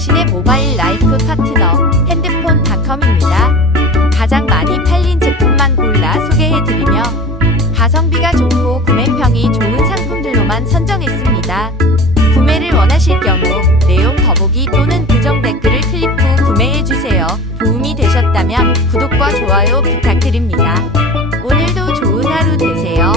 당신의 모바일 라이프 파트너 핸드폰닷컴입니다. 가장 많이 팔린 제품만 골라 소개해드리며 가성비가 좋고 구매평이 좋은 상품들로만 선정했습니다. 구매를 원하실 경우 내용 더보기 또는 고정 댓글을 클릭 후 구매해주세요. 도움이 되셨다면 구독과 좋아요 부탁드립니다. 오늘도 좋은 하루 되세요.